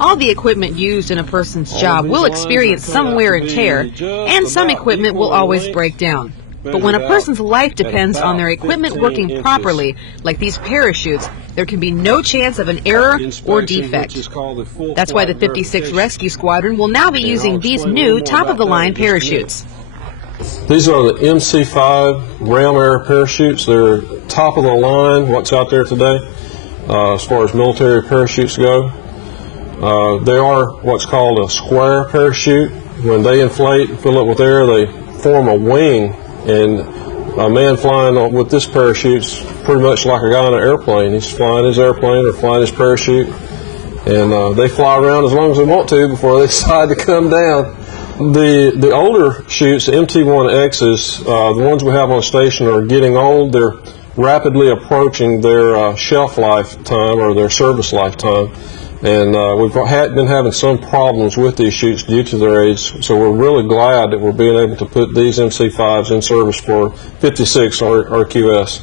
All the equipment used in a person's job will experience some wear and tear, and some equipment will always break down. But when a person's life depends on their equipment working properly, like these parachutes, there can be no chance of an error or defect. That's why the 56th Rescue Squadron will now be using these new top-of-the-line parachutes. These are the MC5 ground air parachutes. They're top of the line, what's out there today, as far as military parachutes go. They are what's called a square parachute. When they inflate and fill it with air, they form a wing, and a man flying with this parachute's pretty much like a guy on an airplane. He's flying his airplane or flying his parachute, and they fly around as long as they want to before they decide to come down. The older chutes, the MT1Xs, the ones we have on station, are getting old. They're rapidly approaching their shelf lifetime or their service lifetime. And we've been having some problems with these chutes due to their age, so we're really glad that we're being able to put these MC5s in service for 56 RQS.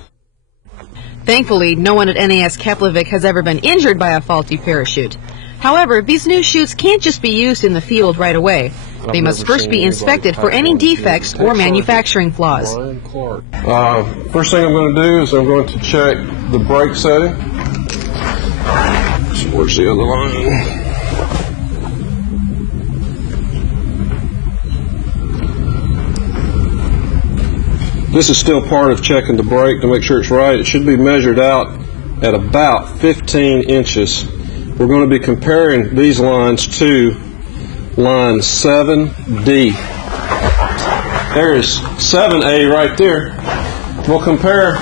Thankfully, no one at NAS Keflavik has ever been injured by a faulty parachute. However, these new chutes can't just be used in the field right away. They must first be inspected for any defects or manufacturing flaws. First thing I'm going to do is I'm going to check the brake setting. So where's the other line? This is still part of checking the brake to make sure it's right. It should be measured out at about 15 inches. We're going to be comparing these lines to line 7D. There's 7A right there. We'll compare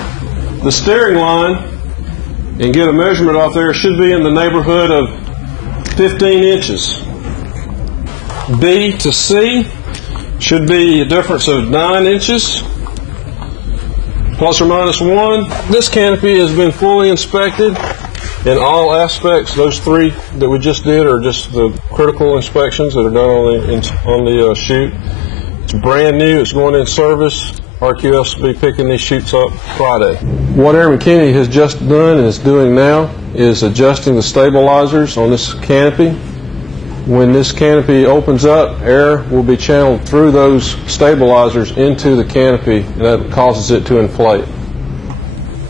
the steering line and get a measurement off there. It should be in the neighborhood of 15 inches. B to C should be a difference of 9 inches, plus or minus 1. This canopy has been fully inspected in all aspects. Those three that we just did are just the critical inspections that are done on the chute. It's brand new. It's going in service. RQS will be picking these chutes up Friday. What Airman Kenny has just done and is doing now is adjusting the stabilizers on this canopy. When this canopy opens up, air will be channeled through those stabilizers into the canopy, and that causes it to inflate.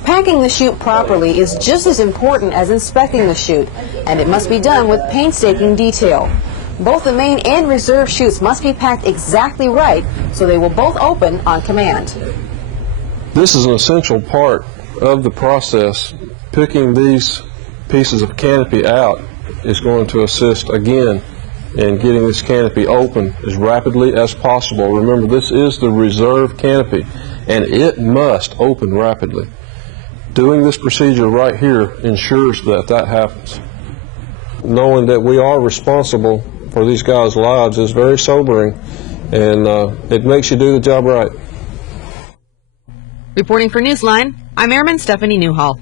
Packing the chute properly is just as important as inspecting the chute, and it must be done with painstaking detail. Both the main and reserve chutes must be packed exactly right, so they will both open on command. This is an essential part of the process. Picking these pieces of canopy out is going to assist again in getting this canopy open as rapidly as possible. Remember, this is the reserve canopy, and it must open rapidly. Doing this procedure right here ensures that that happens. Knowing that we are responsible for these guys' lives is very sobering, and it makes you do the job right. Reporting for Newsline, I'm Airman Stephanie Newhall.